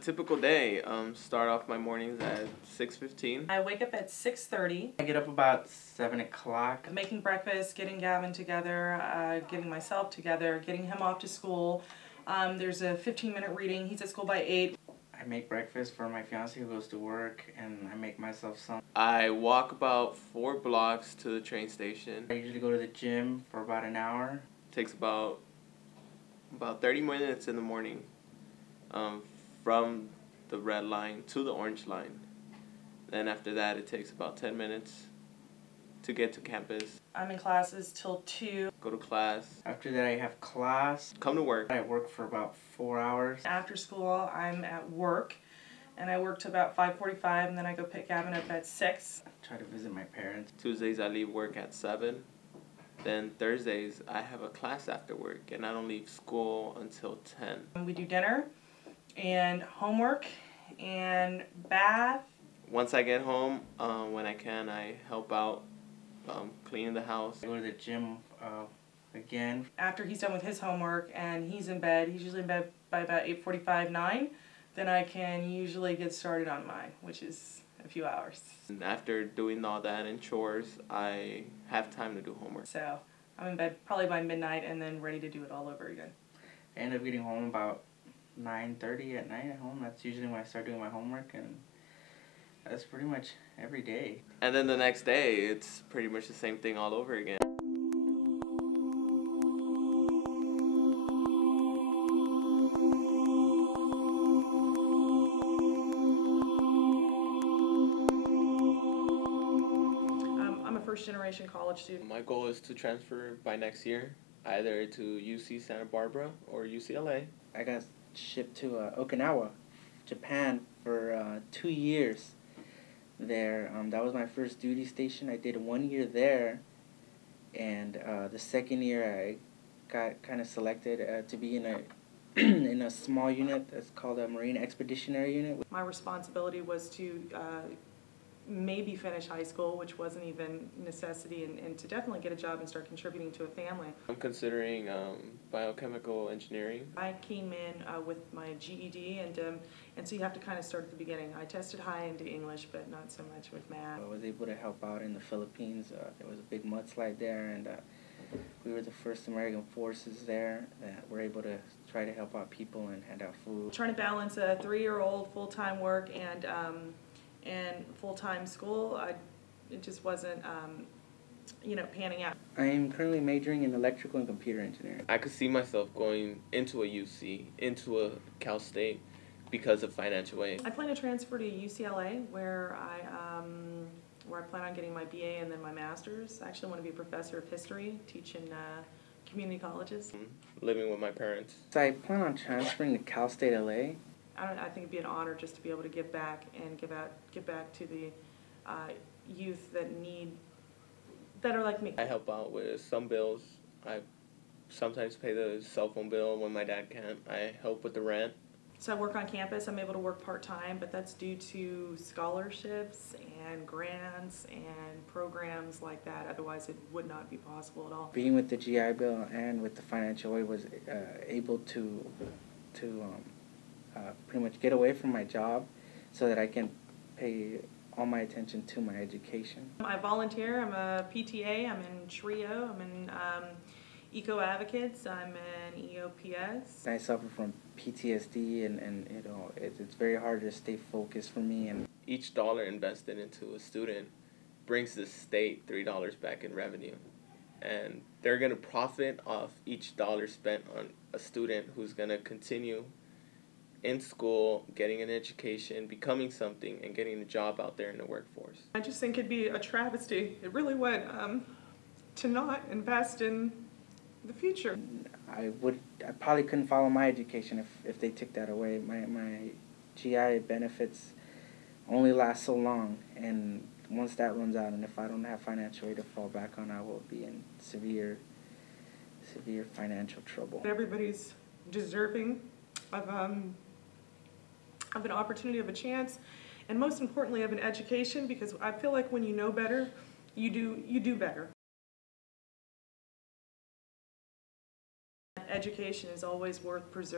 Typical day. Start off my mornings at 6:15. I wake up at 6:30. I get up about 7 o'clock. Making breakfast, getting Gavin together, getting myself together, getting him off to school. There's a 15-minute reading. He's at school by 8. I make breakfast for my fiance who goes to work, and I make myself some. I walk about 4 blocks to the train station. I usually go to the gym for about an hour. Takes about 30 minutes in the morning, from the red line to the orange line. Then after that, it takes about 10 minutes to get to campus. I'm in classes till 2. Go to class. After that, I have class. Come to work. I work for about 4 hours. After school, I'm at work, and I work till about 5:45, and then I go pick Gavin up at 6. I try to visit my parents. Tuesdays, I leave work at 7. Then Thursdays, I have a class after work, and I don't leave school until 10. We do dinner and homework and bath. Once I get home, when I can, I help out cleaning the house. I go to the gym again. After he's done with his homework and he's in bed, he's usually in bed by about 8:45, 9, then I can usually get started on mine, which is a few hours. And after doing all that and chores, I have time to do homework. So I'm in bed probably by midnight and then ready to do it all over again. I end up getting home about 9:30 at night at home. That's usually when I start doing my homework, and that's pretty much every day. And then the next day, it's pretty much the same thing all over again. I'm a first-generation college student. My goal is to transfer by next year, either to UC Santa Barbara or UCLA. I got shipped to Okinawa, Japan for 2 years there. That was my first duty station. I did 1 year there, and the second year I got kind of selected to be in a in a small unit that's called a Marine Expeditionary Unit. My responsibility was to maybe finish high school, which wasn't even necessity, and to definitely get a job and start contributing to a family. I'm considering biochemical engineering. I came in with my GED, and so you have to kind of start at the beginning. I tested high into English, but not so much with math. I was able to help out in the Philippines. There was a big mudslide there, and we were the first American forces there that were able to try to help out people and hand out food. Trying to balance a 3-year-old full-time work and full-time school, it just wasn't, panning out. I am currently majoring in electrical and computer engineering. I could see myself going into a UC, into a Cal State, because of financial aid. I plan to transfer to UCLA, where I plan on getting my BA and then my master's. I actually want to be a professor of history, teach in community colleges. Living with my parents. So I plan on transferring to Cal State LA. I think it'd be an honor just to be able to give back and give back to the youth that are like me. I help out with some bills. I sometimes pay the cell phone bill when my dad can't. I help with the rent. So I work on campus. I'm able to work part-time, but that's due to scholarships and grants and programs like that. Otherwise, it would not be possible at all. Being with the GI Bill and with the financial aid was able to pretty much get away from my job so that I can pay all my attention to my education. I volunteer. I'm a PTA. I'm in TRIO. I'm in Eco Advocates. I'm in EOPS. I suffer from PTSD, and it's very hard to stay focused for me. And each dollar invested into a student brings the state $3 back in revenue. And they're going to profit off each dollar spent on a student who's going to continue in school, getting an education, becoming something, and getting a job out there in the workforce. I just think it'd be a travesty. It really would, to not invest in the future. I probably couldn't follow my education if they took that away. My GI benefits only last so long, and once that runs out, and if I don't have financial aid to fall back on, I will be in severe financial trouble. Everybody's deserving of an opportunity, of a chance, and most importantly of an education, because I feel like when you know better, you do better. Education is always worth preserving.